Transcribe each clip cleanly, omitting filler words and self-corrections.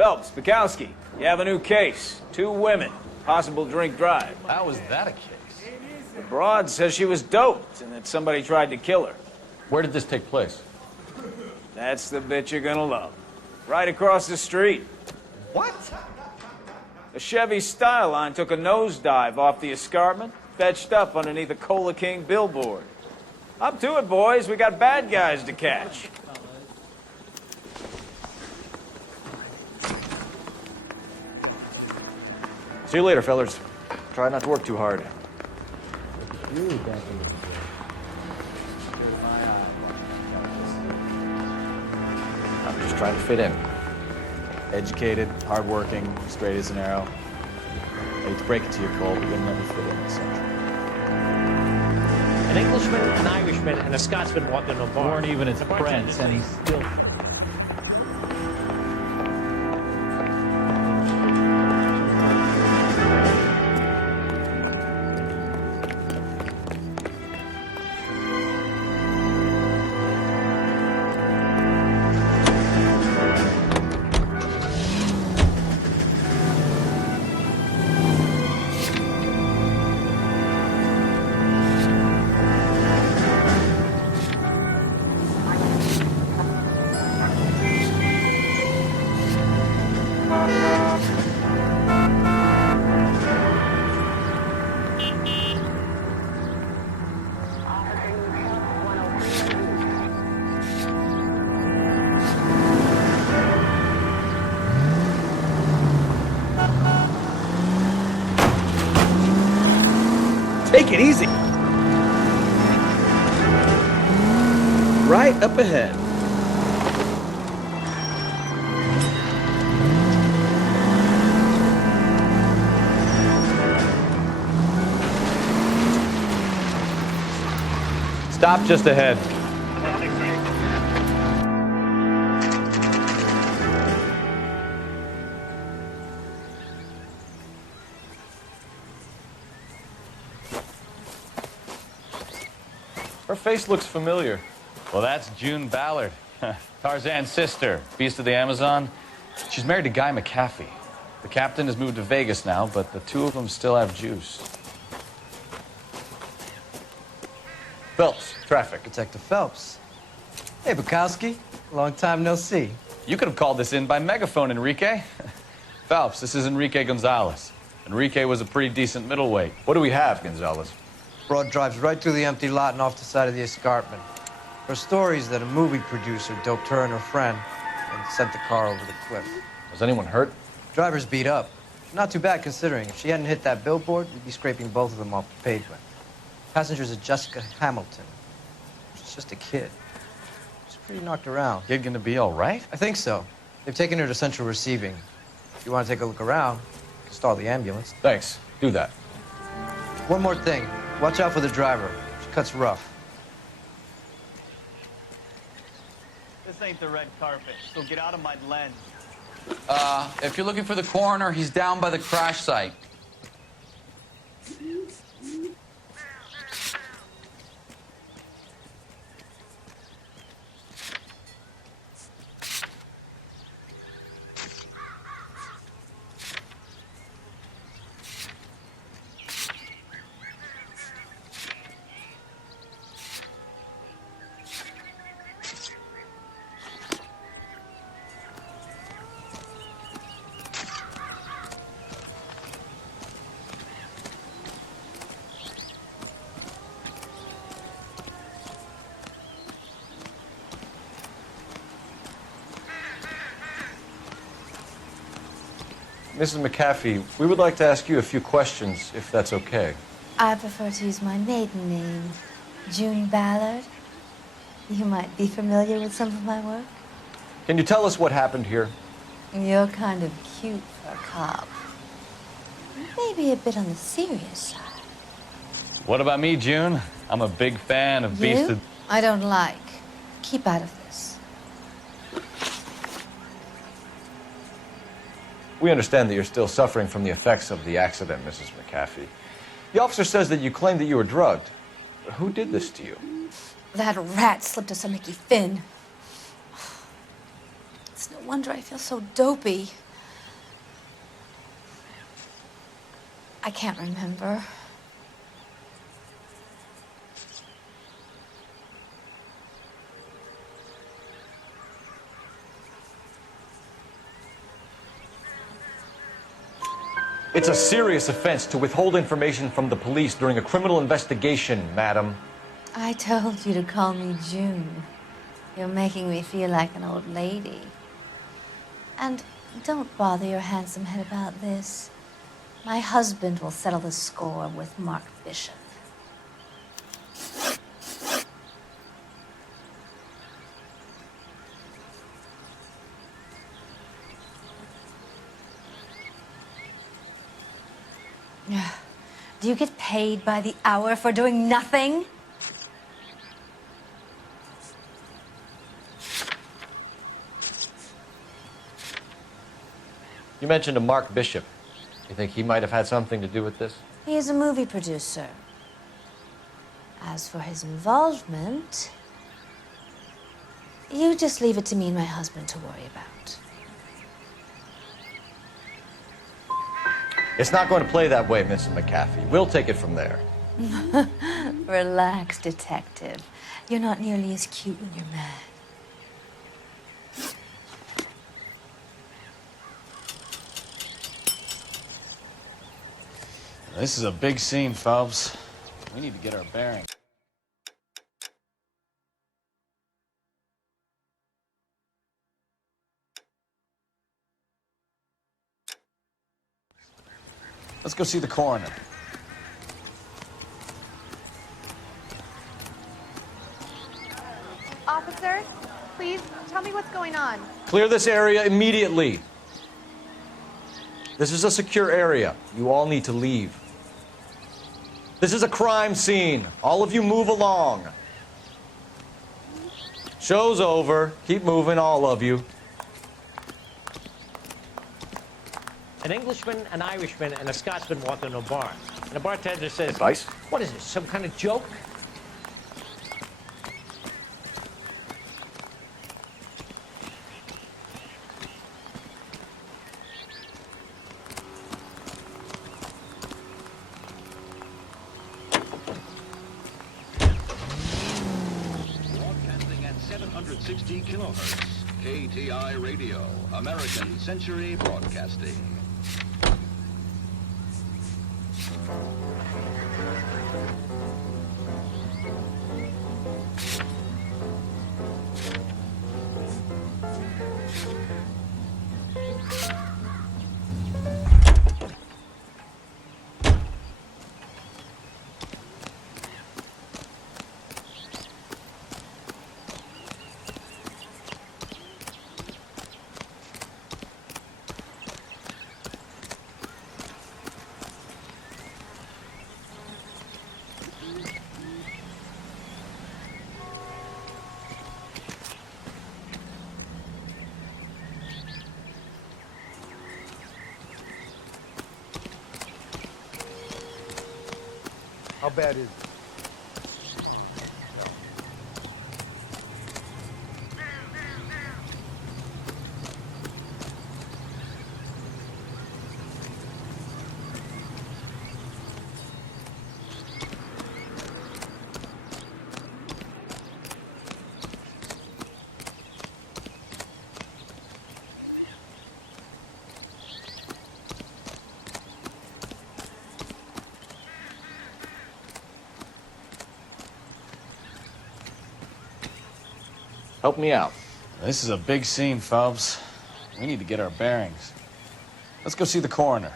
Phelps, Bukowski, you have a new case. 2 women, possible drink drive. How was that a case? The broad says she was doped and that somebody tried to kill her. Where did this take place? That's the bit you're gonna love. Right across the street. What? A Chevy Styline took a nosedive off the escarpment, fetched up underneath a Cola King billboard. Up to it, boys. We got bad guys to catch. See you later, fellas. Try not to work too hard. I'm just trying to fit in. Educated, hardworking, straight as an arrow. I hate to break it to you, Cole, but you'll never fit in this century. An Englishman, an Irishman, and a Scotsman walked into a bar. Weren't even his friends, and he's still... Take it easy. Right up ahead. Stop just ahead. Her face looks familiar. Well, that's June Ballard, Tarzan's sister, beast of the Amazon. She's married to Guy McAfee. The captain has moved to Vegas now, but the 2 of them still have juice. Phelps, traffic. Detective Phelps. Hey, Bukowski. Long time no see. You could have called this in by megaphone, Enrique. Phelps, this is Enrique Gonzalez. Enrique was a pretty decent middleweight. What do we have, Gonzalez? Broad drives right through the empty lot and off the side of the escarpment. Her story is that a movie producer doped her and her friend and sent the car over the cliff. Was anyone hurt? Driver's beat up. Not too bad considering. If she hadn't hit that billboard, we'd be scraping both of them off the pavement. Passenger's a Jessica Hamilton. She's just a kid. She's pretty knocked around. Kid gonna be all right? I think so. They've taken her to central receiving. If you want to take a look around, you can stall the ambulance. Thanks. Do that. One more thing. Watch out for the driver. She cuts rough. This ain't the red carpet, so get out of my lens. If you're looking for the coroner, he's down by the crash site. Mrs. McAfee, we would like to ask you a few questions, if that's okay. I prefer to use my maiden name, June Ballard. You might be familiar with some of my work. Can you tell us what happened here? You're kind of cute for a cop. Maybe a bit on the serious side. What about me, June? I'm a big fan of Beast You? of... I don't like. Keep out of this. We understand that you're still suffering from the effects of the accident, Mrs. McAfee. The officer says that you claimed that you were drugged. Who did this to you? That rat slipped us a Mickey Finn. It's no wonder I feel so dopey. I can't remember. It's a serious offense to withhold information from the police during a criminal investigation, madam. I told you to call me June. You're making me feel like an old lady. And don't bother your handsome head about this. My husband will settle the score with Mark Bishop. Do you get paid by the hour for doing nothing? You mentioned a Mark Bishop. You think he might have had something to do with this? He is a movie producer. As for his involvement, you just leave it to me and my husband to worry about. It's not going to play that way, Mrs. McAfee. We'll take it from there. Relax, detective. You're not nearly as cute when you're mad. This is a big scene, Phelps. We need to get our bearings. Let's go see the coroner. Officer, please tell me what's going on. Clear this area immediately. This is a secure area. You all need to leave. This is a crime scene. All of you move along. Show's over. Keep moving, all of you. An Englishman, an Irishman, and a Scotsman walk into a bar. And the bartender says, Advice? "What is this, some kind of joke?" Broadcasting at 760 kilohertz. KTI Radio, American Century Broadcasting. How bad is it? Help me out. This is a big scene, Phelps. We need to get our bearings. Let's go see the coroner.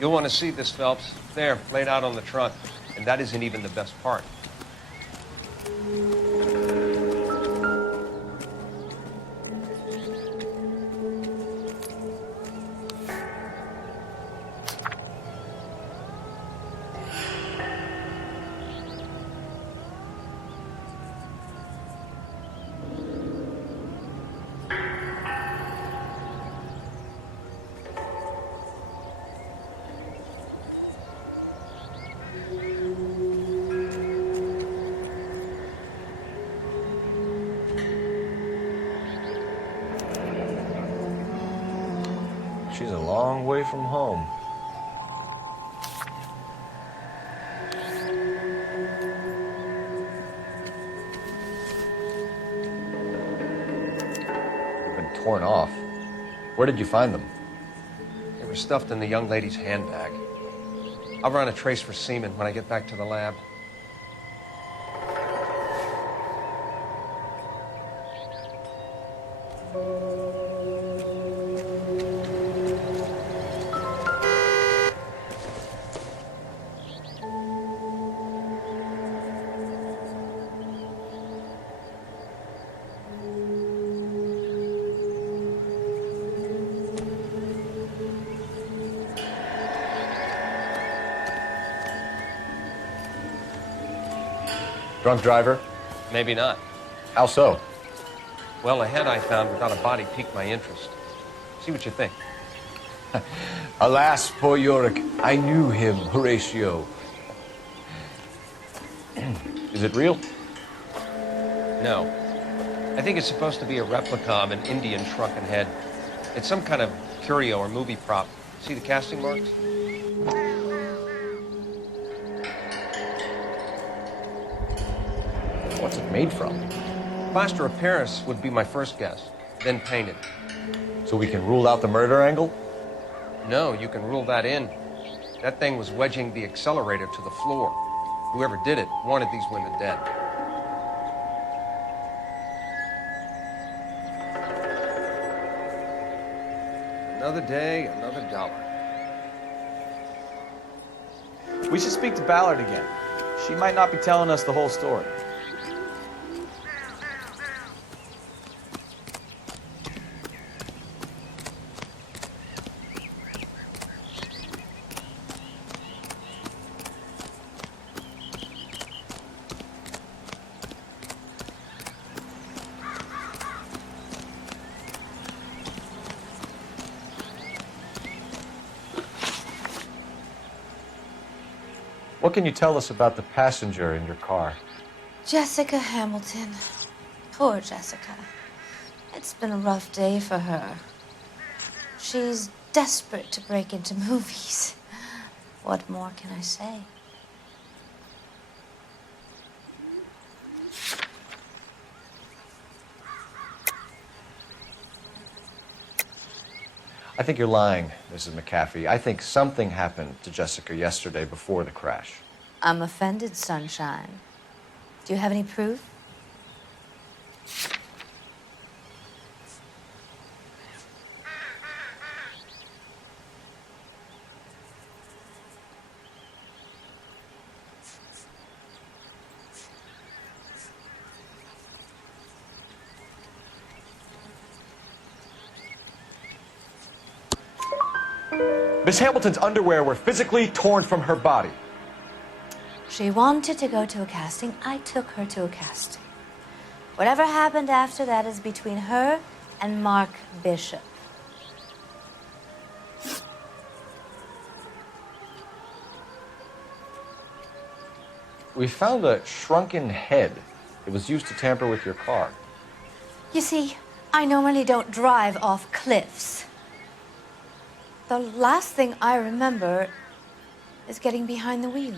You'll want to see this, Phelps. There, laid out on the trunk. And that isn't even the best part. long way from home. Been torn off. Where did you find them? They were stuffed in the young lady's handbag. I'll run a trace for semen when I get back to the lab. Drunk driver? Maybe not. How so? Well, the head I found without a body piqued my interest. See what you think. Alas, poor Yorick, I knew him, Horatio. Is it real? No. I think it's supposed to be a replica of an Indian shrunken head. It's some kind of curio or movie prop. See the casting marks? What's it made from? Plaster of Paris would be my first guess, then painted. So we can rule out the murder angle? No, you can rule that in. That thing was wedging the accelerator to the floor. Whoever did it wanted these women dead. Another day, another dollar. We should speak to Ballard again. She might not be telling us the whole story. What can you tell us about the passenger in your car? Jessica Hamilton. Poor Jessica. It's been a rough day for her. She's desperate to break into movies. What more can I say? I think you're lying, Mrs. McAfee. I think something happened to Jessica yesterday before the crash. I'm offended, Sunshine. Do you have any proof? Miss Hamilton's underwear were physically torn from her body. She wanted to go to a casting. I took her to a casting. Whatever happened after that is between her and Mark Bishop. We found a shrunken head. It was used to tamper with your car. You see, I normally don't drive off cliffs. The last thing I remember is getting behind the wheel.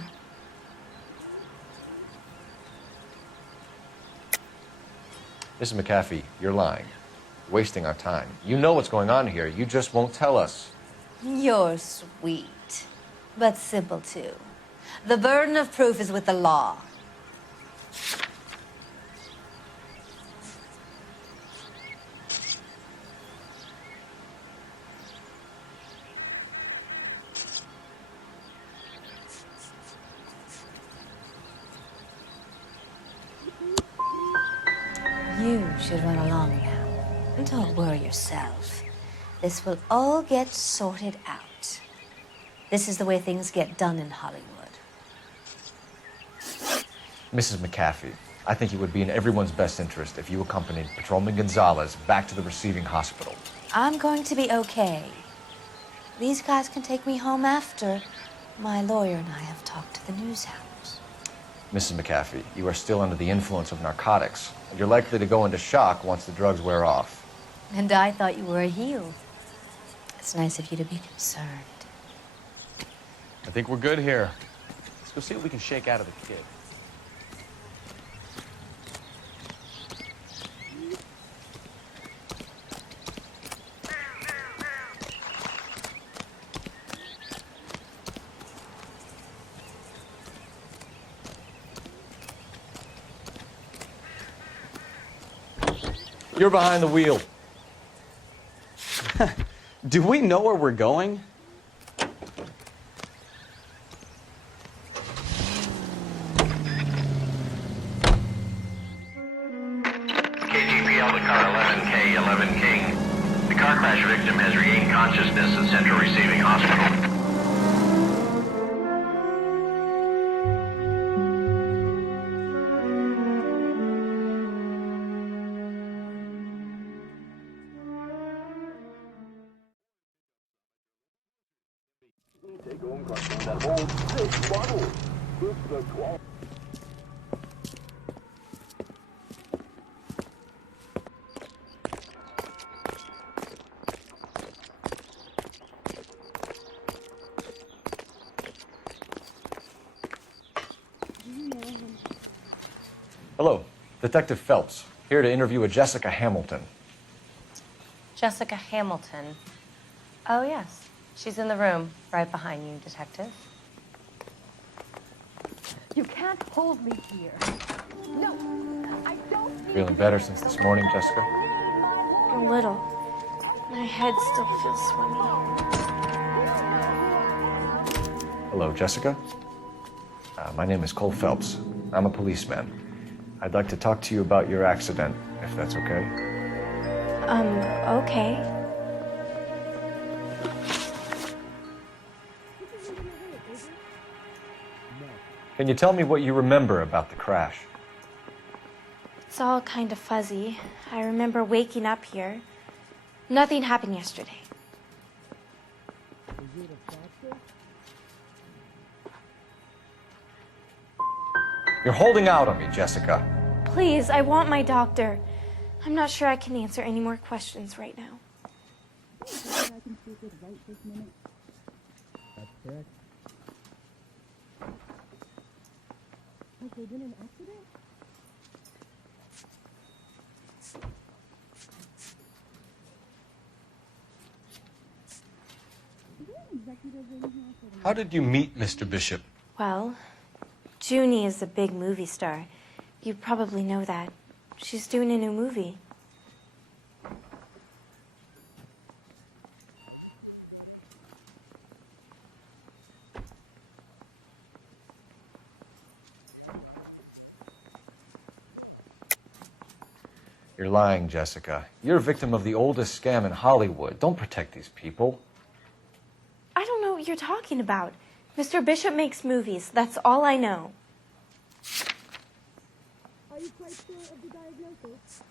Mrs. McAfee, you're lying. Wasting our time. You know what's going on here. You just won't tell us. You're sweet, but simple too. The burden of proof is with the law. You should run along now. And don't worry yourself. This will all get sorted out. This is the way things get done in Hollywood. Mrs. McAfee, I think it would be in everyone's best interest if you accompanied Patrolman Gonzalez back to the receiving hospital. I'm going to be okay. These guys can take me home after my lawyer and I have talked to the news hounds. Mrs. McAfee, you are still under the influence of narcotics, and you're likely to go into shock once the drugs wear off. And I thought you were a heel. It's nice of you to be concerned. I think we're good here. Let's go see what we can shake out of the kid. You're behind the wheel. Do we know where we're going? KTPL to car 11K, 11 King. The car crash victim has regained consciousness at Central Receiving Hospital. Hello, Detective Phelps, here to interview a Jessica Hamilton. Jessica Hamilton. Oh, yes. She's in the room, right behind you, Detective. You can't hold me here. No, I don't. Feeling better since this morning, Jessica? A little. My head still feels swimmy. Hello, Jessica. My name is Cole Phelps. I'm a policeman. I'd like to talk to you about your accident, if that's okay. Okay. Can you tell me what you remember about the crash? It's all kind of fuzzy. I remember waking up here. Nothing happened yesterday. You're holding out on me, Jessica. Please, I want my doctor. I'm not sure I can answer any more questions right now. I can speak with right this minute. That's correct. Has there been an accident? How did you meet Mr. Bishop? Well, Junie is a big movie star. You probably know that. She's doing a new movie. You're lying, Jessica. You're a victim of the oldest scam in Hollywood. Don't protect these people. I don't know what you're talking about. Mr. Bishop makes movies. That's all I know. Are you quite sure of the diagnosis?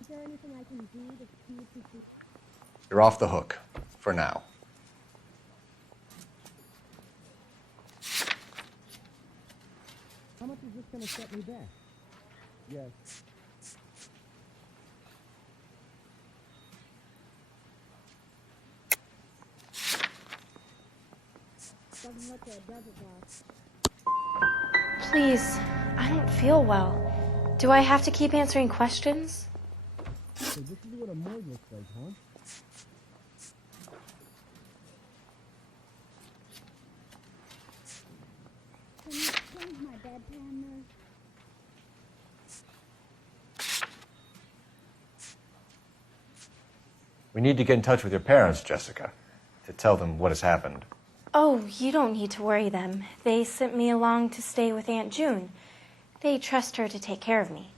Is there anything I can do to see if you see? You're off the hook, for now. How much is this going to set me back? Yes. Doesn't look good, does it, boss? Please, I don't feel well. Do I have to keep answering questions? So this is what a morgue looks like, huh? Can you change my bedpan, nurse? We need to get in touch with your parents, Jessica, to tell them what has happened. Oh, you don't need to worry them. They sent me along to stay with Aunt June. They trust her to take care of me.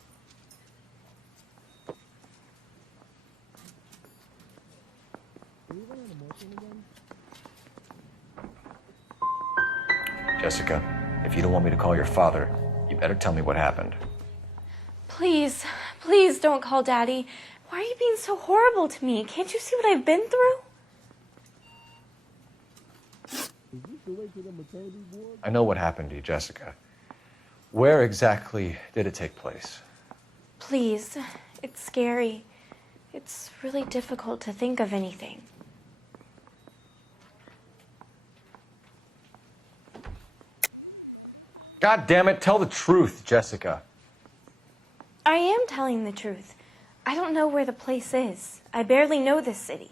Jessica, if you don't want me to call your father, you better tell me what happened. Please, please don't call Daddy. Why are you being so horrible to me? Can't you see what I've been through? I know what happened to you, Jessica. Where exactly did it take place? Please, It's scary. It's really difficult to think of anything. God damn it, tell the truth, Jessica. I am telling the truth. I don't know where the place is. I barely know this city.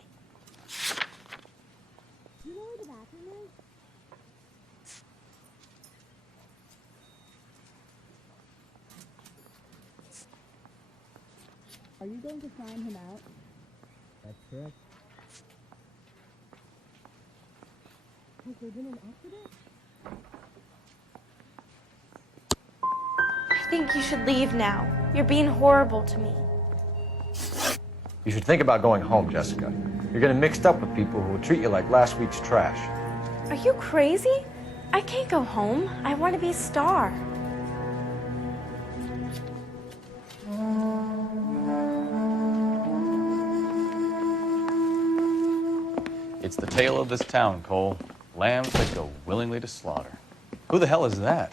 You know where the bathroom is? Are you going to sign him out? That's correct. Has there been an accident? I think you should leave now. You're being horrible to me. You should think about going home, Jessica. You're getting mixed up with people who will treat you like last week's trash. Are you crazy? I can't go home. I want to be a star. It's the tale of this town, Cole. Lambs that go willingly to slaughter. Who the hell is that?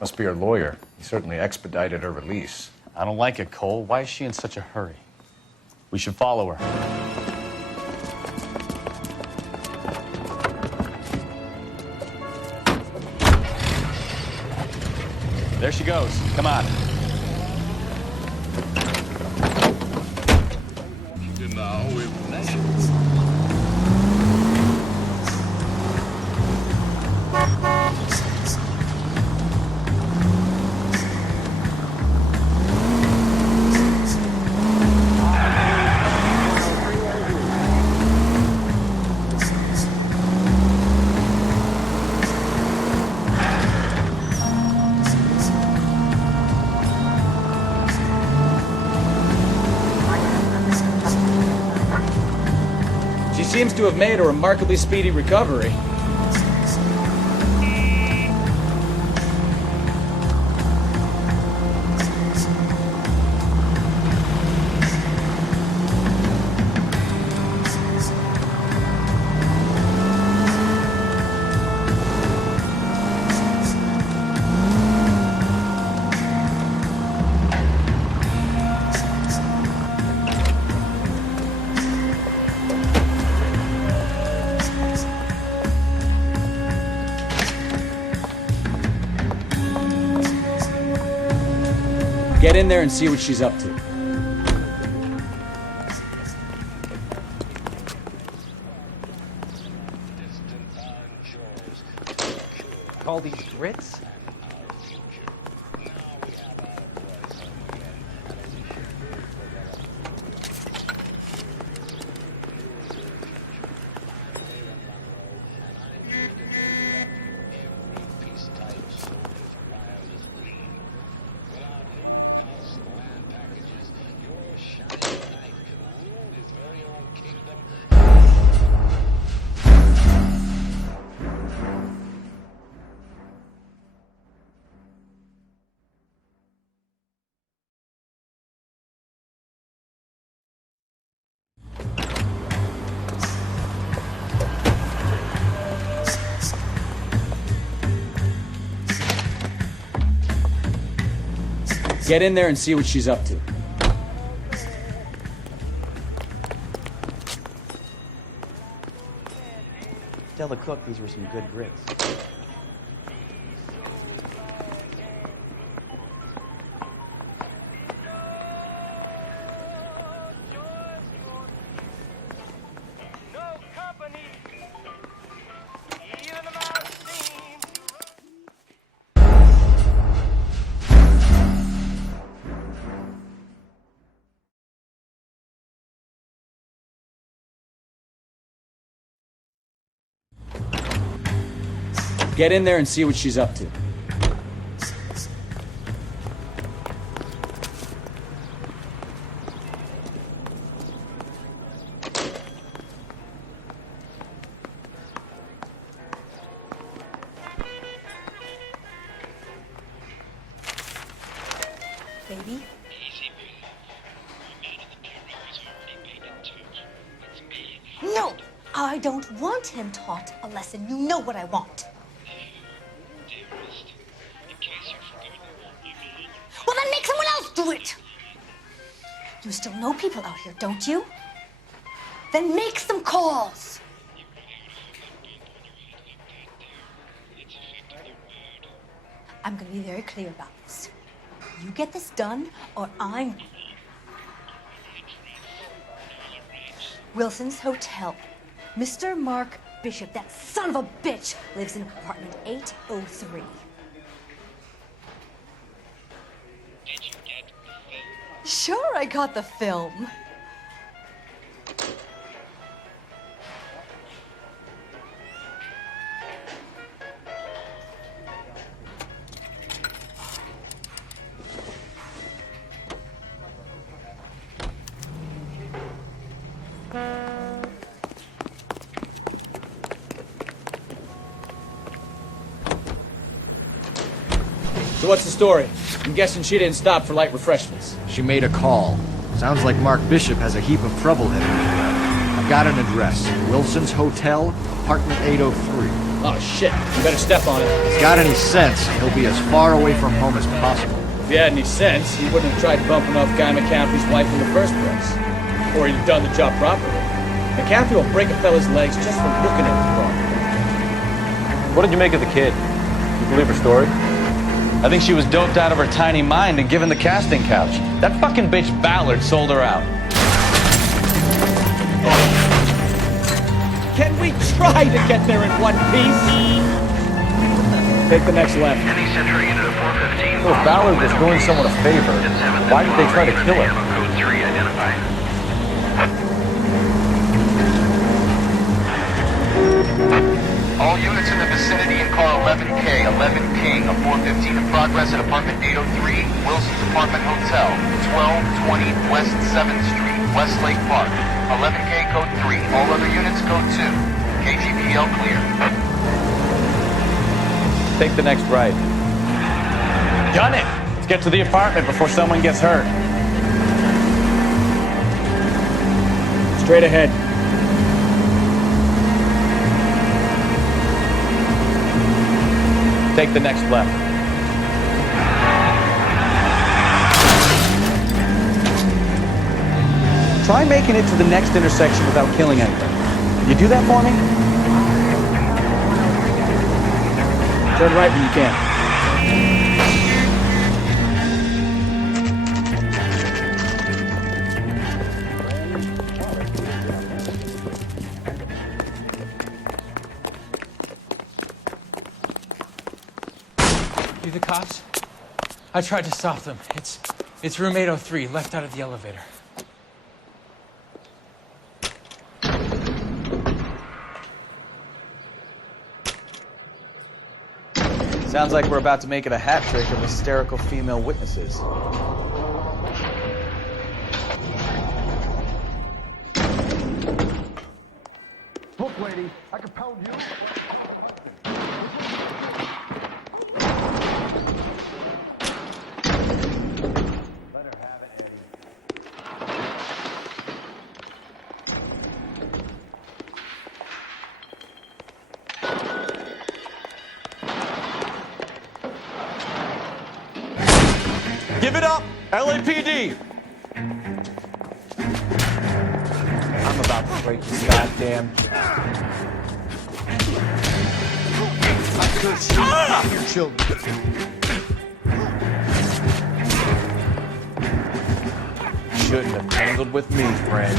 Must be her lawyer. He certainly expedited her release. I don't like it, Cole. Why is she in such a hurry? We should follow her. There she goes. Come on. Genau im Nacho. Seems to have made a remarkably speedy recovery. Get in there and see what she's up to. Call these grits? Get in there and see what she's up to. Tell the cook these were some good grits. Get in there and see what she's up to. Baby? No, I don't want him taught a lesson. You know what I want. Well, then make someone else do it. You still know people out here, don't you? Then make some calls. I'm gonna be very clear about this. You get this done, or I'm... Wilson's Hotel. Mr. Mark Bishop, that son of a bitch, lives in apartment 803. Sure, I got the film. So what's the story? I'm guessing she didn't stop for light refreshments. She made a call. Sounds like Mark Bishop has a heap of trouble heading his way. I've got an address. Wilson's Hotel, apartment 803. Oh shit, you better step on it. If he's got any sense, he'll be as far away from home as possible. If he had any sense, he wouldn't have tried bumping off Guy McCaffrey's wife in the first place. Or he'd have done the job properly. McCaffrey will break a fella's legs just from looking at the car. What did you make of the kid? You believe her story? I think she was doped out of her tiny mind and given the casting couch. That fucking bitch Ballard sold her out. Can we try to get there in one piece? Take the next left. Any Century unit of 415. Well, if Ballard was doing someone a favor, why did they try to kill her? Code 3 identified. All units in the vicinity in car 11K, 11 King, a 415 in progress at apartment 803, Wilson's Apartment Hotel, 1220 West 7th Street, Westlake Park. 11K code 3, all other units code 2. KGPL clear. Take the next right. Gun it! Let's get to the apartment before someone gets hurt. Straight ahead. Take the next left. Try making it to the next intersection without killing anything. Can you do that for me? Turn right when you can. You the cops? I tried to stop them. It's room 803, left out of the elevator. Sounds like we're about to make it a hat trick of hysterical female witnesses. Look, lady, I can pound you. Give it up, LAPD! I'm about to break this goddamn... I could shoot your children. Shouldn't have tangled with me, friend.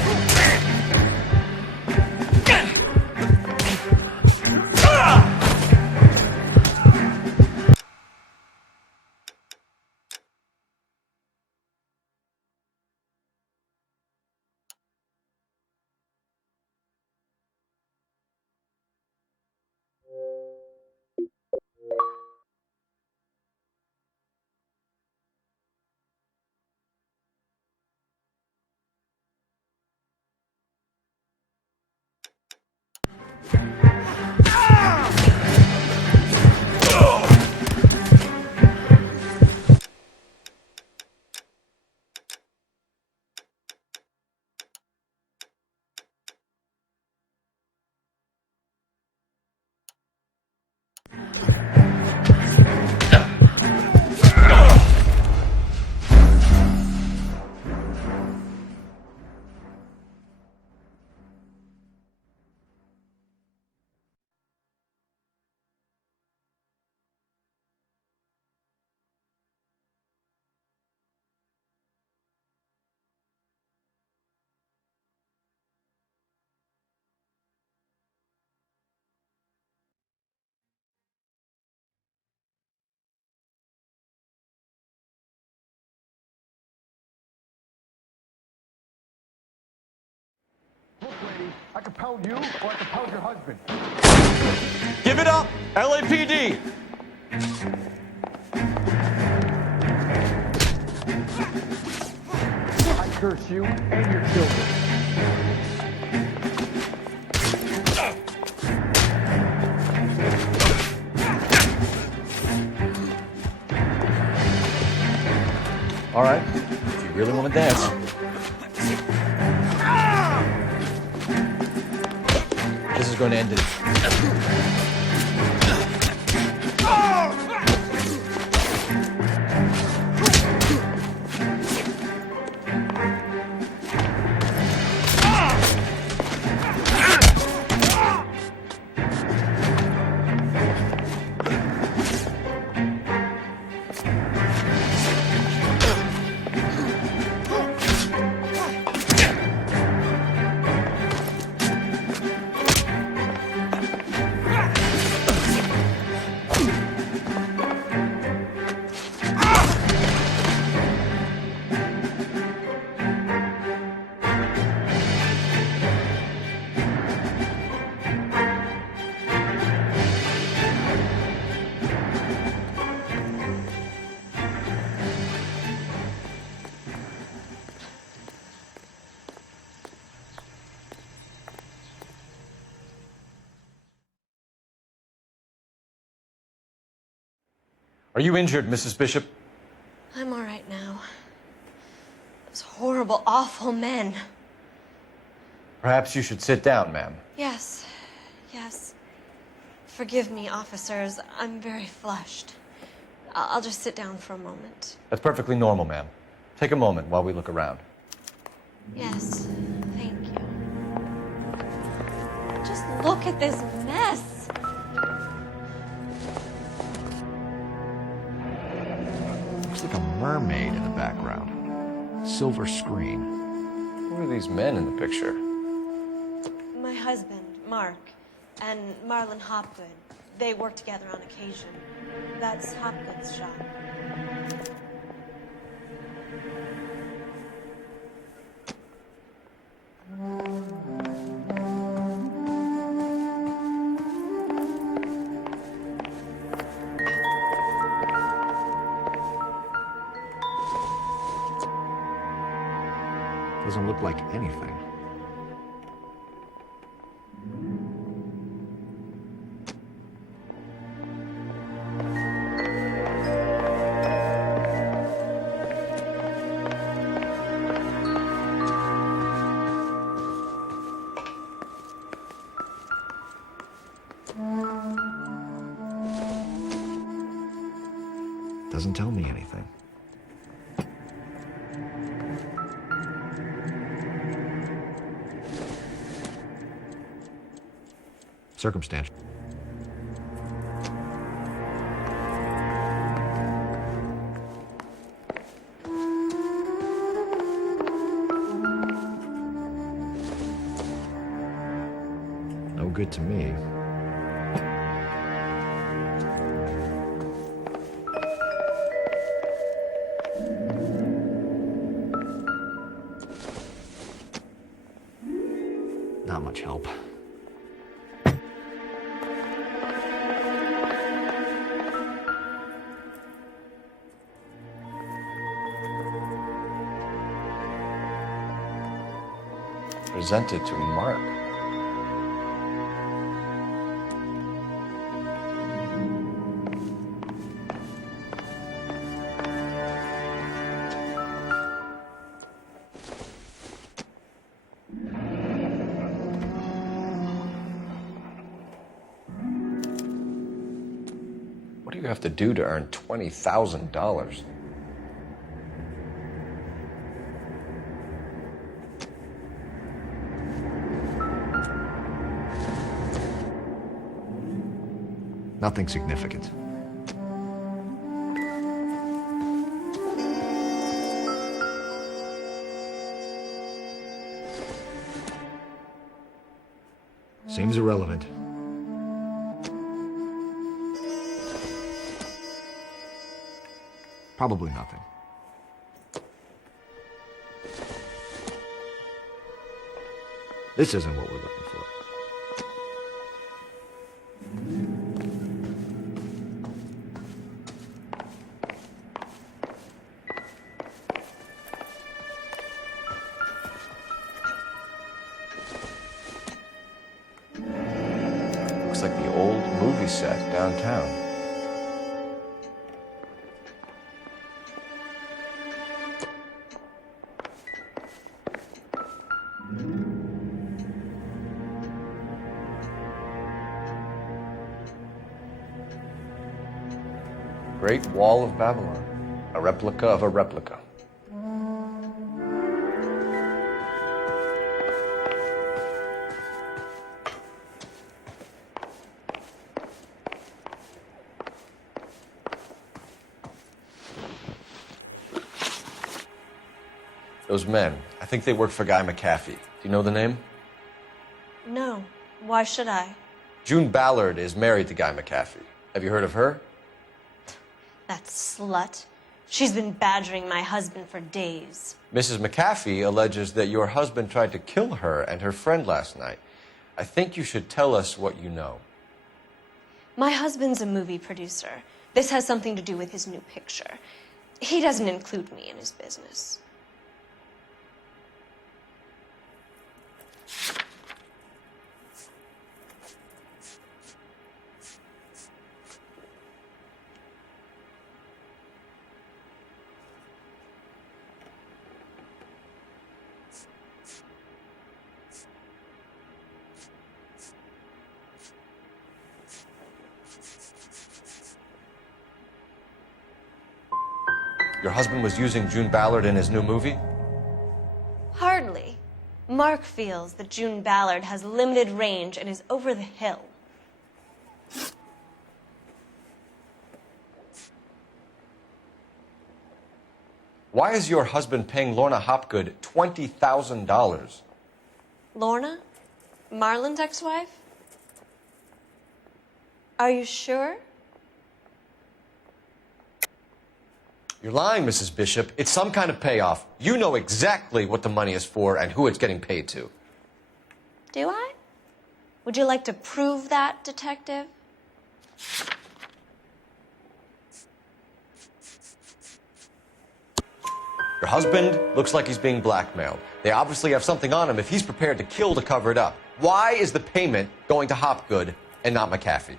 I can pound you, or I can pound your husband. Give it up, LAPD! I curse you and your children. All right, if you really want to dance. This is going to end it. Are you injured, Mrs. Bishop? I'm all right now. Those horrible, awful men. Perhaps you should sit down, ma'am. Yes, yes. Forgive me, officers. I'm very flushed. I'll just sit down for a moment. That's perfectly normal, ma'am. Take a moment while we look around. Yes, thank you. Just look at this mess. Looks like a mermaid in the background. Silver screen. Who are these men in the picture? My husband, Mark, and Marlon Hopgood. They work together on occasion. That's Hopgood's shop. Doesn't look like anything. Doesn't tell me anything. Circumstantial. No good to me. Not much help. Presented to Mark. What do you have to do to earn $20,000? Nothing significant. Seems irrelevant. Probably nothing. This isn't what we're looking for. Looks like the old movie set downtown. Great Wall of Babylon. A replica of a replica. Those men, I think they work for Guy McAfee. Do you know the name? No. Why should I? June Ballard is married to Guy McAfee. Have you heard of her? That slut. She's been badgering my husband for days. Mrs. McAfee alleges that your husband tried to kill her and her friend last night. I think you should tell us what you know. My husband's a movie producer. This has something to do with his new picture. He doesn't include me in his business. Your husband was using June Ballard in his new movie? Hardly. Mark feels that June Ballard has limited range and is over the hill. Why is your husband paying Lorna Hopgood $20,000? Lorna? Marlon's ex-wife? Are you sure? You're lying, Mrs. Bishop. It's some kind of payoff. You know exactly what the money is for and who it's getting paid to. Do I? Would you like to prove that, detective? Your husband looks like he's being blackmailed. They obviously have something on him if he's prepared to kill to cover it up. Why is the payment going to Hopgood and not McAfee?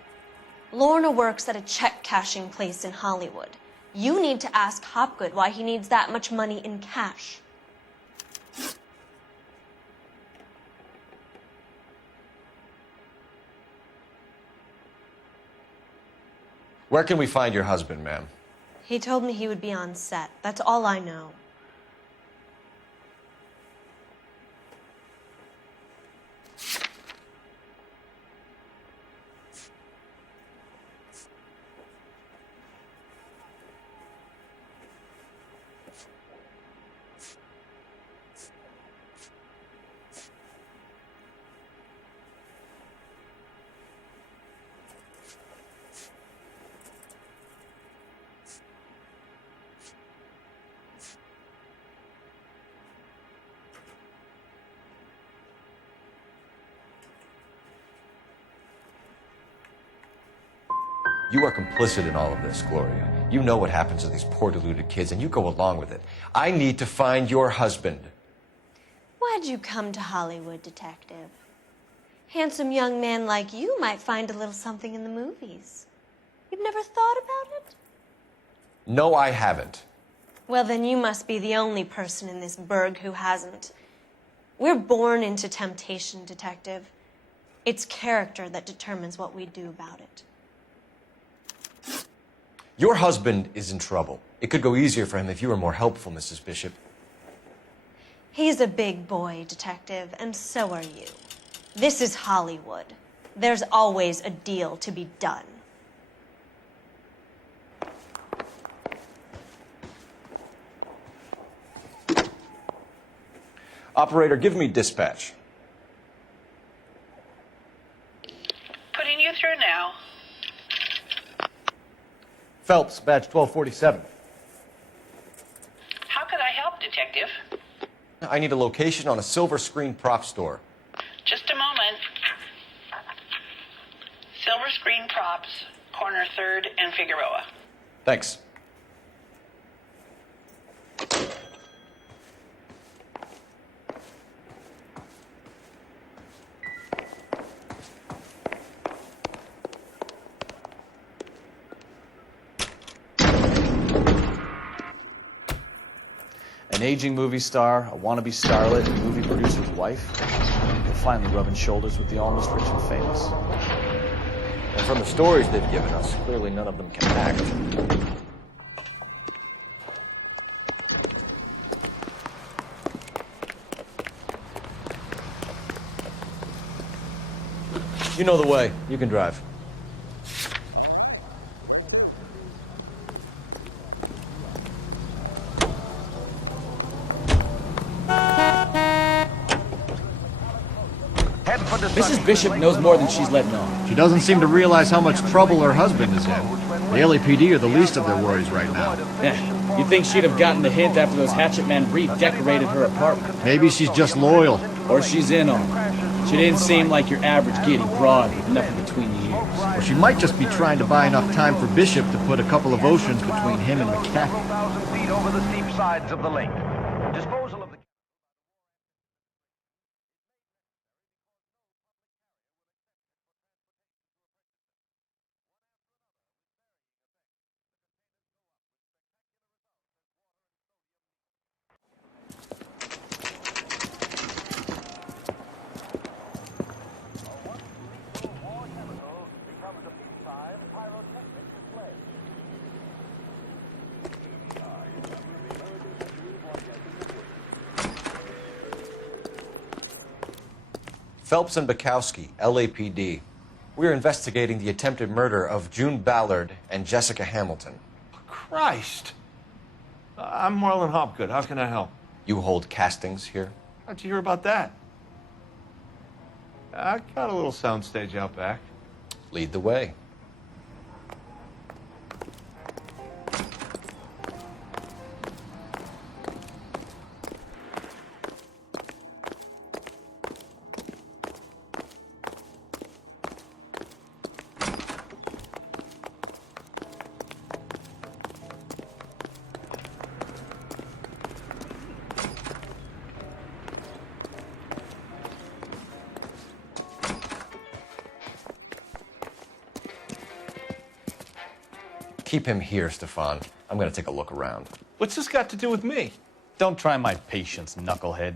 Lorna works at a check-cashing place in Hollywood. You need to ask Hopgood why he needs that much money in cash. Where can we find your husband, ma'am? He told me he would be on set. That's all I know. You are complicit in all of this, Gloria. You know what happens to these poor deluded kids, and you go along with it. I need to find your husband. Why'd you come to Hollywood, detective? Handsome young man like you might find a little something in the movies. You've never thought about it? No, I haven't. Well, then you must be the only person in this burg who hasn't. We're born into temptation, detective. It's character that determines what we do about it. Your husband is in trouble. It could go easier for him if you were more helpful, Mrs. Bishop. He's a big boy, detective, and so are you. This is Hollywood. There's always a deal to be done. Operator, give me dispatch. Putting you through now. Phelps, badge 1247. How could I help, Detective? I need a location on a silver screen prop store. Shops, corner 3rd and Figueroa. Thanks. An aging movie star, a wannabe starlet, a movie producer's wife. They're finally rubbing shoulders with the almost rich and famous. And from the stories they've given us, clearly none of them can act. You know the way. You can drive. Mrs. Bishop knows more than she's letting on. She doesn't seem to realize how much trouble her husband is in. The LAPD are the least of their worries right now. Yeah, you'd think she'd have gotten the hint after those hatchet men redecorated her apartment. Maybe she's just loyal. Or she's in on it. She didn't seem like your average giddy broad with nothing between the ears. Or she might just be trying to buy enough time for Bishop to put a couple of oceans between him and McCaffrey. 1,000 feet over the steep sides of the lake. Disposal of the... Phelps and Bukowski, LAPD. We're investigating the attempted murder of June Ballard and Jessica Hamilton. Christ! I'm Marlon Hopgood. How can I help? You hold castings here? How'd you hear about that? I got a little soundstage out back. Lead the way. Keep him here, Stefan. I'm gonna take a look around. What's this got to do with me? Don't try my patience, knucklehead.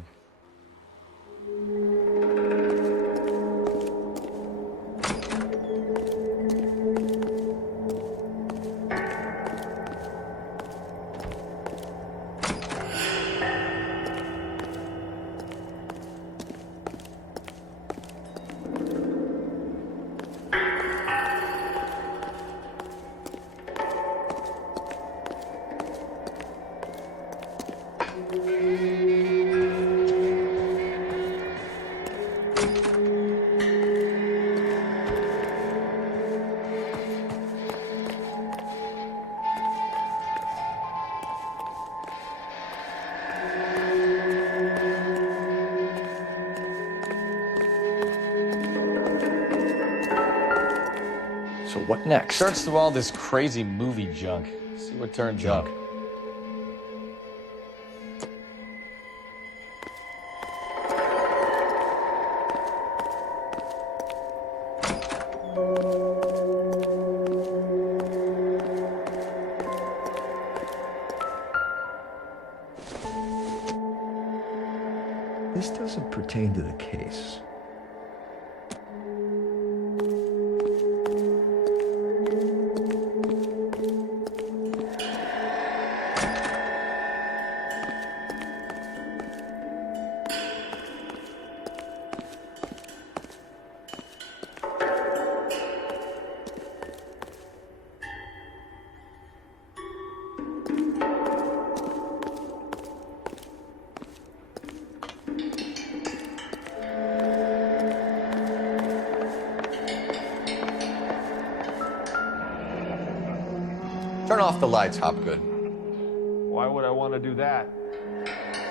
So what next? Search through all this crazy movie junk. See what turns up. This doesn't pertain to the case. Turn off the lights, Hopgood. Why would I want to do that?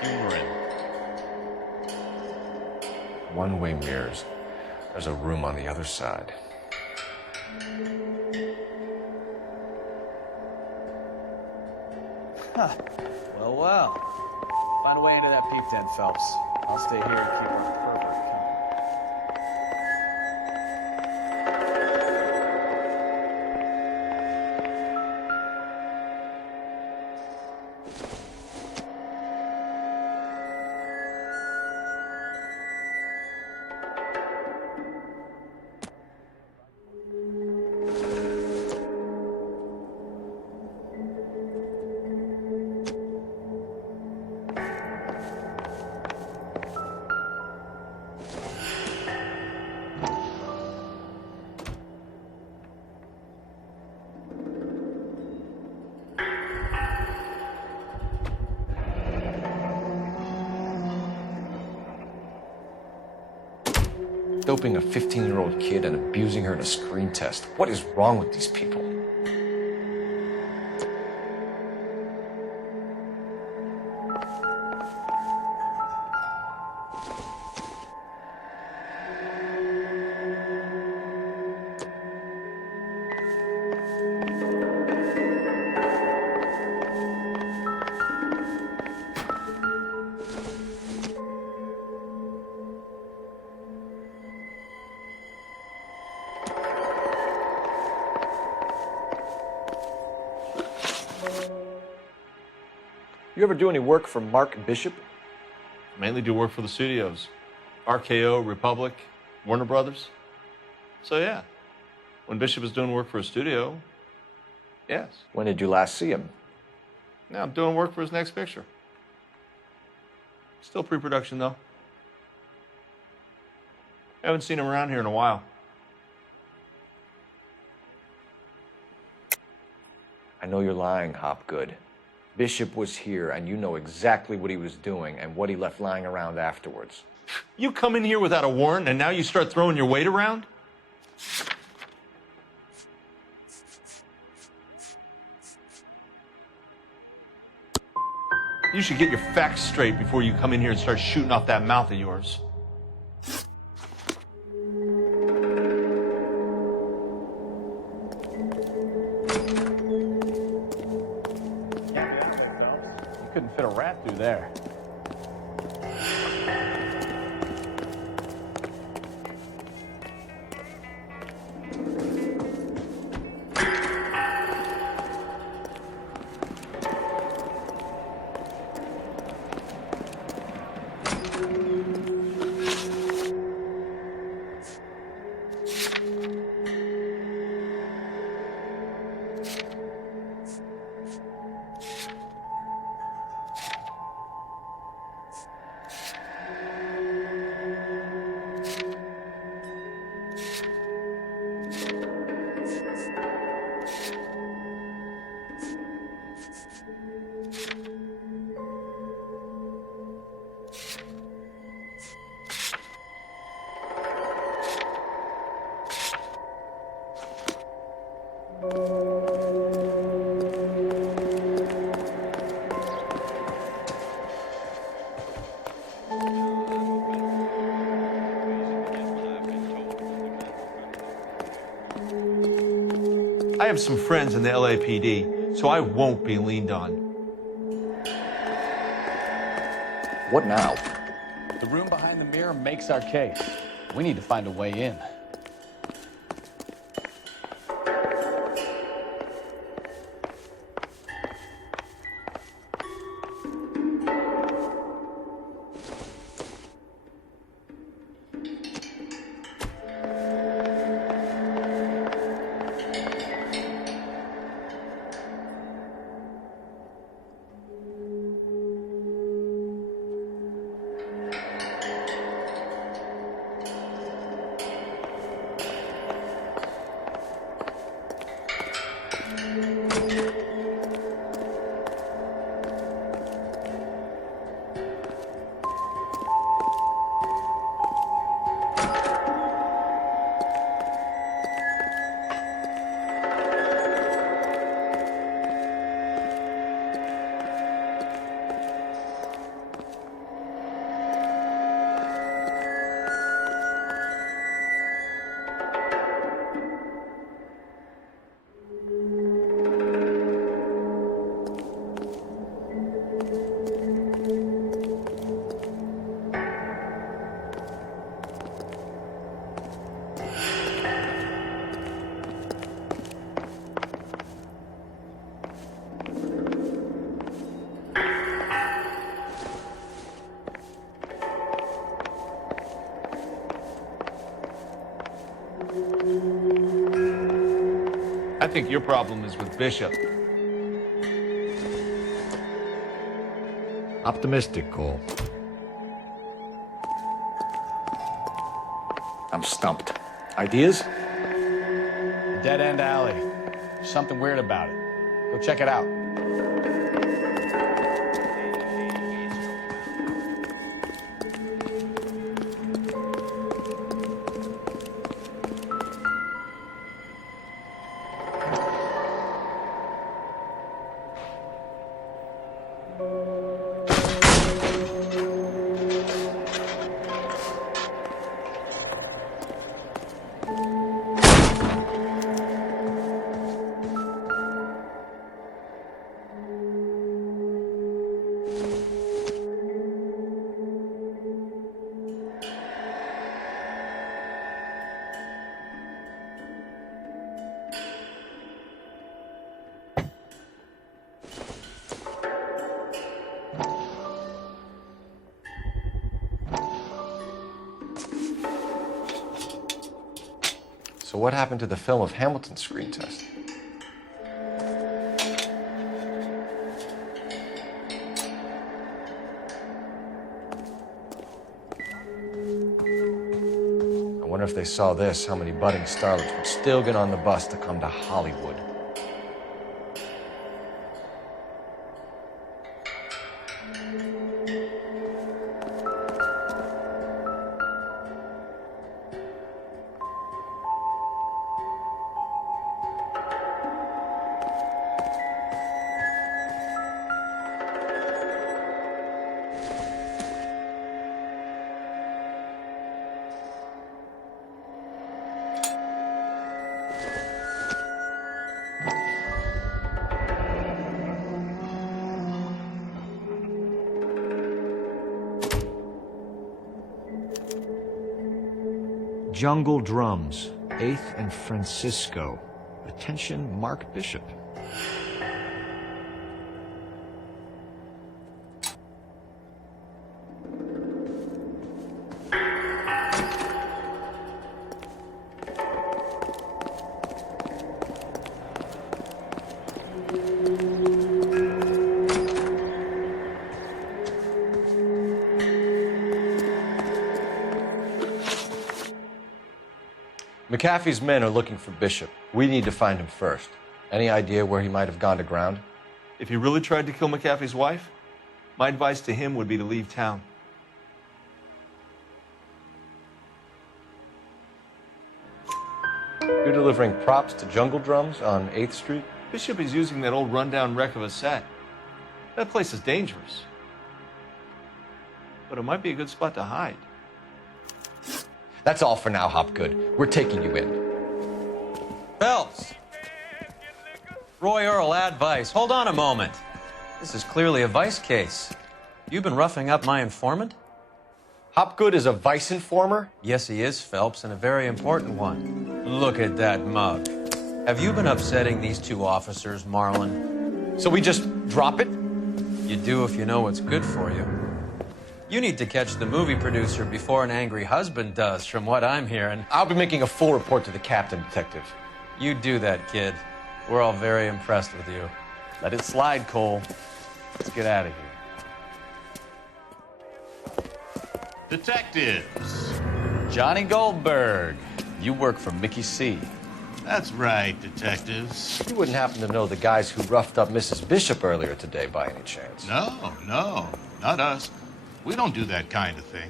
Humor in. One-way mirrors. There's a room on the other side. Well, well. Find a way into that peep tent, Phelps. I'll stay here and keep our pervert company. Doping a 15-year-old kid and abusing her in a screen test. What is wrong with these people? You ever do any work for Mark Bishop? Mainly do work for the studios. RKO, Republic, Warner Brothers. So yeah, when Bishop is doing work for a studio, yes. When did you last see him? Now I'm doing work for his next picture. Still pre-production though. Haven't seen him around here in a while. I know you're lying, Hopgood. Bishop was here, and you know exactly what he was doing and what he left lying around afterwards. You come in here without a warrant, and now you start throwing your weight around? You should get your facts straight before you come in here and start shooting off that mouth of yours. Couldn't fit a rat through there. I have some friends in the LAPD, so I won't be leaned on. What now? The room behind the mirror makes our case. We need to find a way in. I think your problem is with Bishop. Optimistic, Cole. I'm stumped. Ideas? Dead-end alley. There's something weird about it. Go check it out. So what happened to the film of Hamilton's screen test? I wonder if they saw this, how many budding starlets would still get on the bus to come to Hollywood. Jungle Drums, 8th and Francisco. Attention, Mark Bishop. McAfee's men are looking for Bishop. We need to find him first. Any idea where he might have gone to ground? If he really tried to kill McAfee's wife, my advice to him would be to leave town. You're delivering props to Jungle Drums on 8th Street? Bishop is using that old rundown wreck of a set. That place is dangerous. But it might be a good spot to hide. That's all for now, Hopgood. We're taking you in. Phelps! Roy Earl, ad vice. Hold on a moment. This is clearly a vice case. You've been roughing up my informant? Hopgood is a vice informer? Yes, he is, Phelps, and a very important one. Look at that mug. Have you been upsetting these two officers, Marlin? So we just drop it? You do if you know what's good for you. You need to catch the movie producer before an angry husband does, from what I'm hearing. I'll be making a full report to the captain, Detective. You do that, kid. We're all very impressed with you. Let it slide, Cole. Let's get out of here. Detectives. Johnny Goldberg. You work for Mickey C. That's right, detectives. You wouldn't happen to know the guys who roughed up Mrs. Bishop earlier today, by any chance? No, not us. We don't do that kind of thing.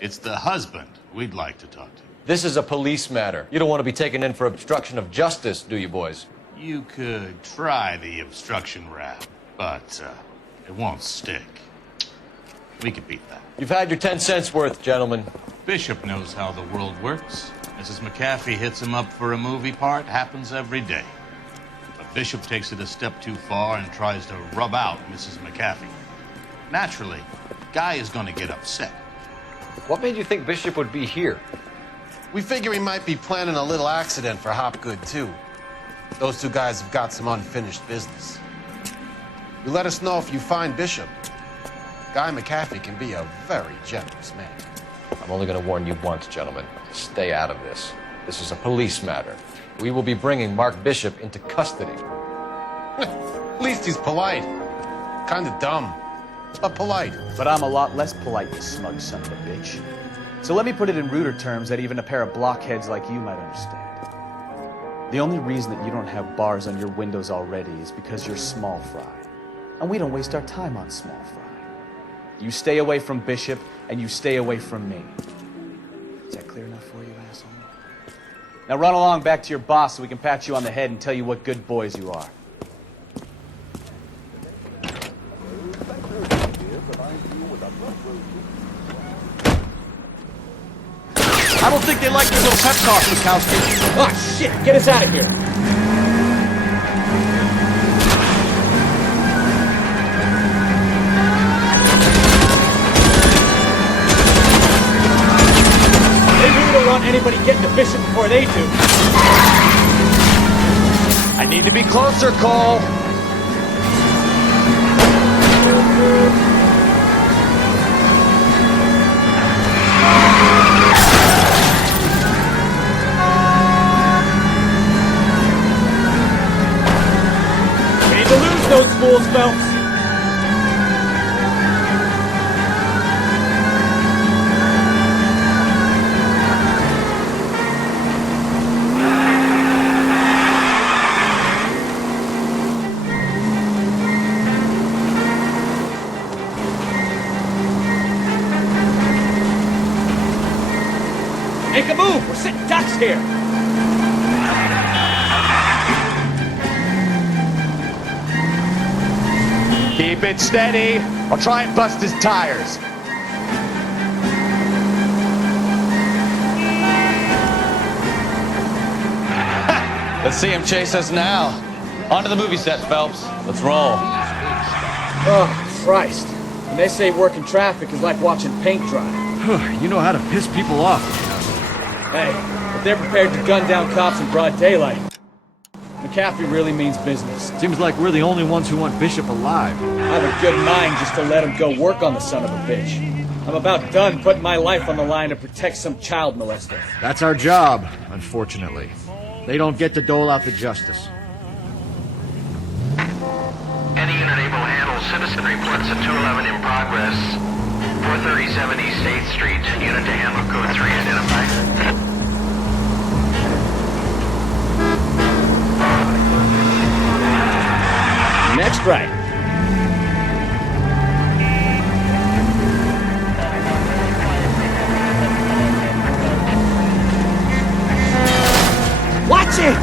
It's the husband we'd like to talk to. This is a police matter. You don't want to be taken in for obstruction of justice, do you, boys? You could try the obstruction rap, but it won't stick. We could beat that. You've had your 10 cents worth, gentlemen. Bishop knows how the world works. Mrs. McAfee hits him up for a movie part, happens every day. But Bishop takes it a step too far and tries to rub out Mrs. McAfee. Naturally, Guy is going to get upset. What made you think Bishop would be here? We figure he might be planning a little accident for Hopgood, too. Those two guys have got some unfinished business. You let us know if you find Bishop. Guy McAfee can be a very generous man. I'm only going to warn you once, gentlemen. Stay out of this. This is a police matter. We will be bringing Mark Bishop into custody. At least he's polite. Kinda dumb, but polite. But I'm a lot less polite, you smug son of a bitch. So let me put it in ruder terms that even a pair of blockheads like you might understand. The only reason that you don't have bars on your windows already is because you're small fry. And we don't waste our time on small fry. You stay away from Bishop, and you stay away from me. Is that clear enough for you, asshole? Now run along back to your boss so we can pat you on the head and tell you what good boys you are. I don't think they like your little pep talk, Mikowski. Oh, shit! Get us out of here! Maybe we don't want anybody getting to Bishop before they do. I need to be closer, Cole. To lose those fools, Phelps. Make a move. We're sitting ducks here. Keep it steady. I'll try and bust his tires. Let's see him chase us now. On to the movie set, Phelps. Let's roll. Oh, Christ. When they say working traffic is like watching paint dry. You know how to piss people off. Hey, if they're prepared to gun down cops in broad daylight, McAfee really means business. Seems like we're the only ones who want Bishop alive. I have a good mind just to let him go work on the son of a bitch. I'm about done putting my life on the line to protect some child molester. That's our job, unfortunately. They don't get to dole out the justice. Any unit able to handle citizen reports at 211 in progress. 437 East 8th Street. Unit to handle code 3 identified. Next right. Watch it!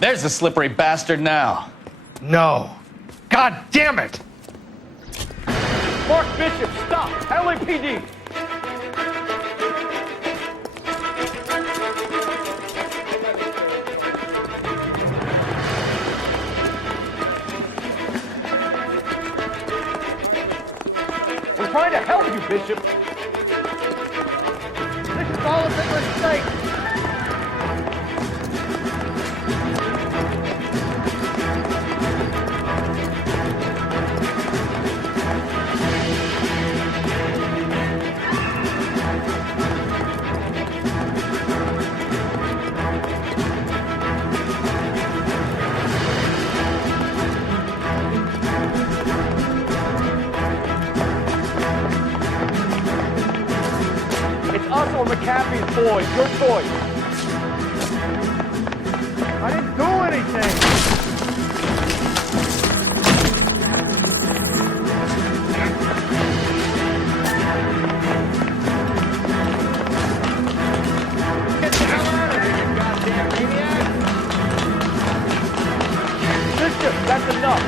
There's the slippery bastard now. No. God damn it! Mark Bishop, stop! LAPD! We're trying to help you, Bishop. This is all a big mistake. Us or McAfee's boys, your choice. I didn't do anything. Get the hell out of here, you goddamn maniac! Bishop, that's enough.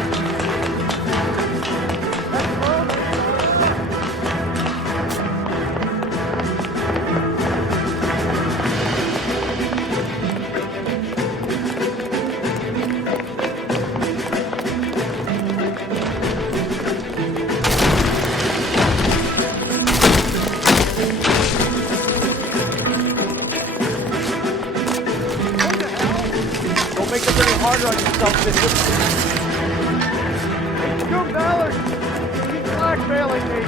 killing me.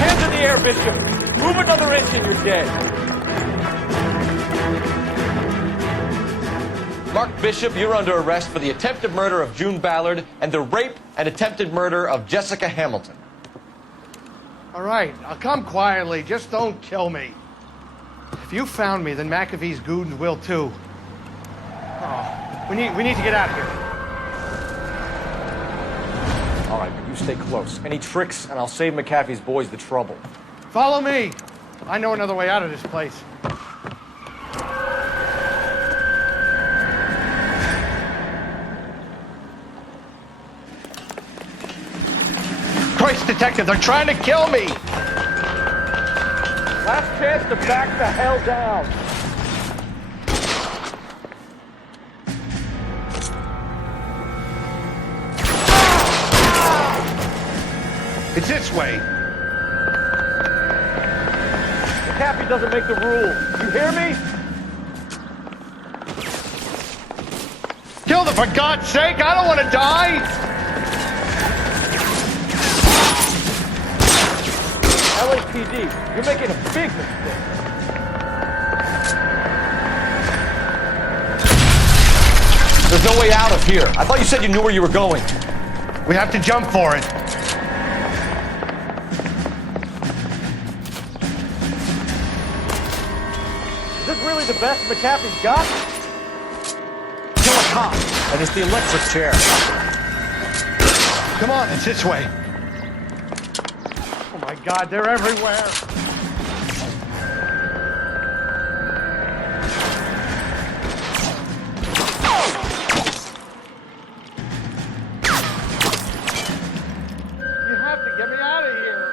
Hands in the air, Bishop. Move another inch and you're dead. Mark Bishop, you're under arrest for the attempted murder of June Ballard and the rape and attempted murder of Jessica Hamilton. All right, I'll come quietly. Just don't kill me. If you found me, then McAfee's goons will too. Oh, we need to get out of here. All right, but you stay close. Any tricks, and I'll save McAfee's boys the trouble. Follow me. I know another way out of this place. Christ, detective, they're trying to kill me! Last chance to back the hell down. It's this way. McAfee doesn't make the rules. You hear me? Kill them, for God's sake! I don't want to die! LAPD, you're making a big mistake. There's no way out of here. I thought you said you knew where you were going. We have to jump for it. Is this really the best McAfee's got? Kill a cop, and it's the electric chair. Come on, it's this way. Oh my God, they're everywhere. You have to get me out of here.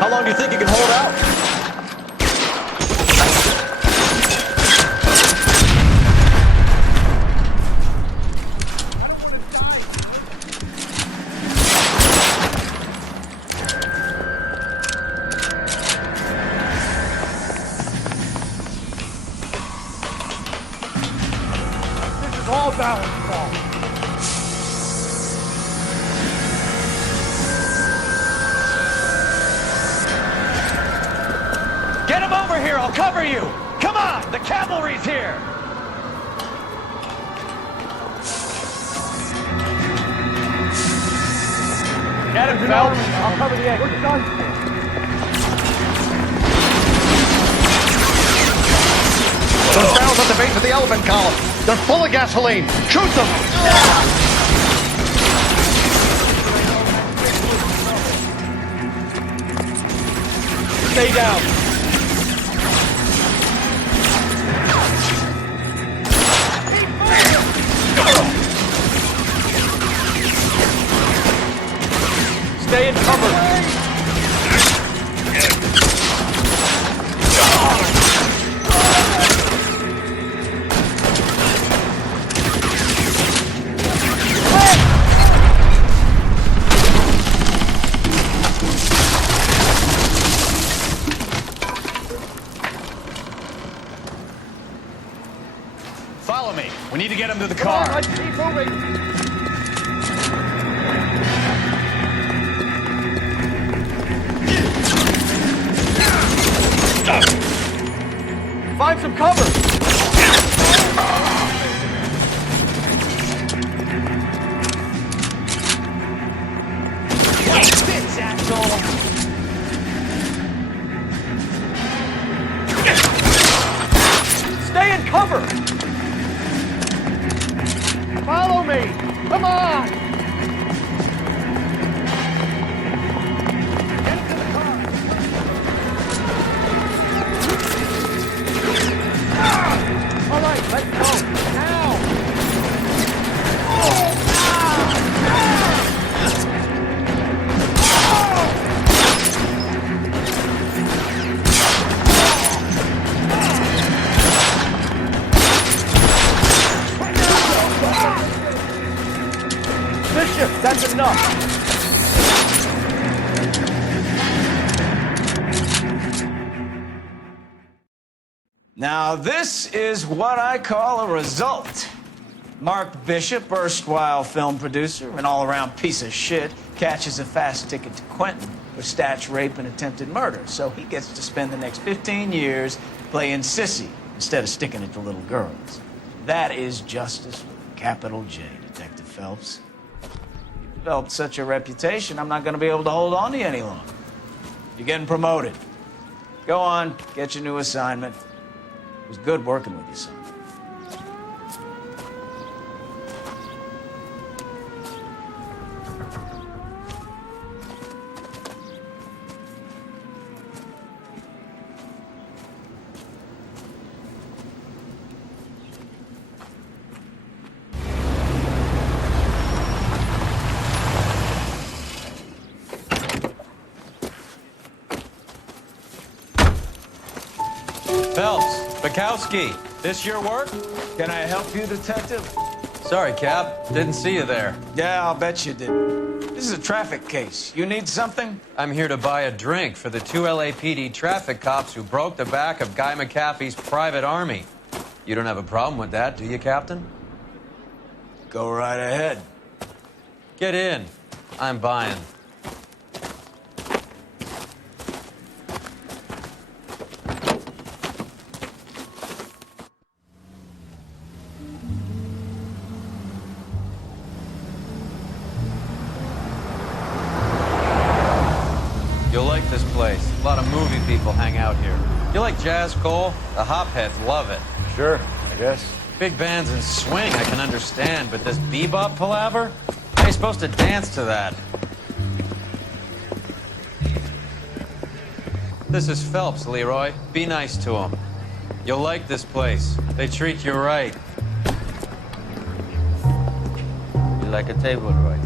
How long do you think you can hold out? This is all Ballard's fault. Get him over here, I'll cover you! Come on, the cavalry's here! Get him, Phelps. I'll cover the exit. We're done. Those barrels at the base of the elephant column. They're full of gasoline. Shoot them! Stay down. Stay in cover. Follow me. We need to get him to the car. Let's keep moving. Find some cover. Bitch, asshole. Stay in cover. Follow me. Come on. Get into the car. All right, let's go. Now. Bishop, that's enough. Now, this is what I call a result. Mark Bishop, erstwhile film producer and all-around piece of shit, catches a fast ticket to Quentin for statch rape and attempted murder, so he gets to spend the next 15 years playing sissy instead of sticking it to little girls. That is justice with a capital J, Detective Phelps. You've developed such a reputation, I'm not going to be able to hold on to you any longer. You're getting promoted. Go on, get your new assignment. It was good working with you, son. Phelps, Bukowski, this your work? Can I help you, Detective? Sorry, Cap. Didn't see you there. Yeah, I'll bet you didn't. This is a traffic case. You need something? I'm here to buy a drink for the 2 LAPD traffic cops who broke the back of Guy McAfee's private army. You don't have a problem with that, do you, Captain? Go right ahead. Get in. I'm buying. You'll like this place. A lot of movie people hang out here. You like jazz, Cole? The hopheads love it. Sure, I guess. Big bands and swing, I can understand, but this bebop palaver? How are you supposed to dance to that? This is Phelps, Leroy. Be nice to him. You'll like this place. They treat you right. You like a table, Roy?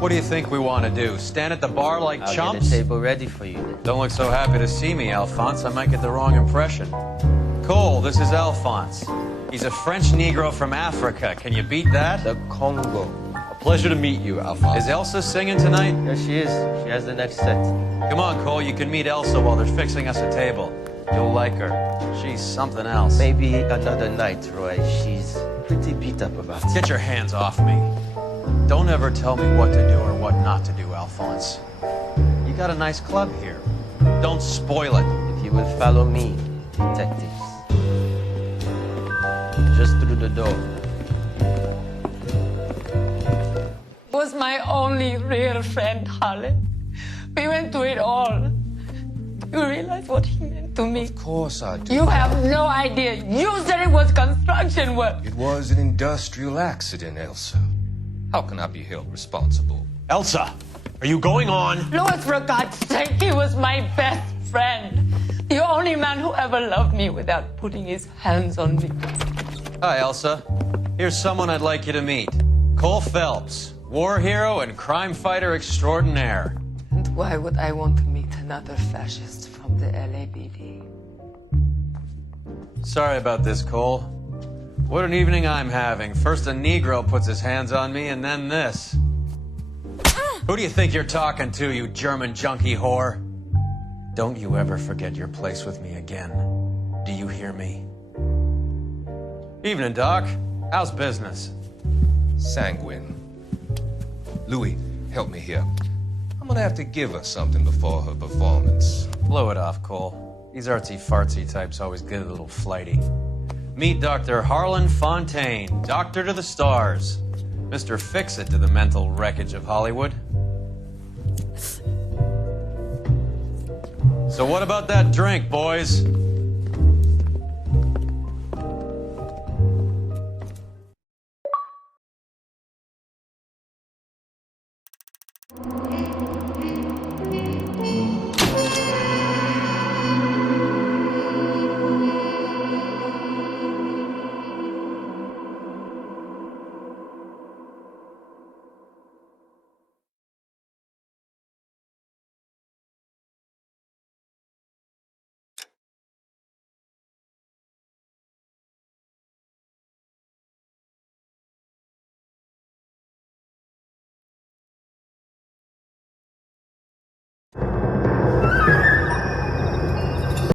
What do you think we want to do? Stand at the bar like I'll chumps? get a table ready for you then. Don't look so happy to see me, Alphonse. I might get the wrong impression. Cole, this is Alphonse. He's a French Negro from Africa. Can you beat that? The Congo. A pleasure to meet you, Alphonse. Is Elsa singing tonight? Yes, she is. She has the next set. Come on, Cole. You can meet Elsa while they're fixing us a table. You'll like her. She's something else. Maybe another night, Roy. She's pretty beat up about it. Get your hands off me. Don't ever tell me what to do or what not to do, Alphonse. You got a nice club here. Don't spoil it. If you will follow me, detectives. Just through the door. Was my only real friend, Harlan. We went through it all. You realize what he meant to me? Of course I do. You have no idea. You said it was construction work. It was an industrial accident, Elsa. How can I be held responsible? Elsa, are you going on? Louis, for God's sake, he was my best friend. The only man who ever loved me without putting his hands on me. Hi, Elsa. Here's someone I'd like you to meet. Cole Phelps, war hero and crime fighter extraordinaire. And why would I want to meet another fascist from the LAPD? Sorry about this, Cole. What an evening I'm having. First a Negro puts his hands on me, and then this. Who do you think you're talking to, you German junkie whore? Don't you ever forget your place with me again. Do you hear me? Evening, Doc. How's business? Sanguine. Louis, help me here. I'm gonna have to give her something before her performance. Blow it off, Cole. These artsy-fartsy types always get a little flighty. Meet Dr. Harlan Fontaine, doctor to the stars. Mr. Fix-It to the mental wreckage of Hollywood. So what about that drink, boys?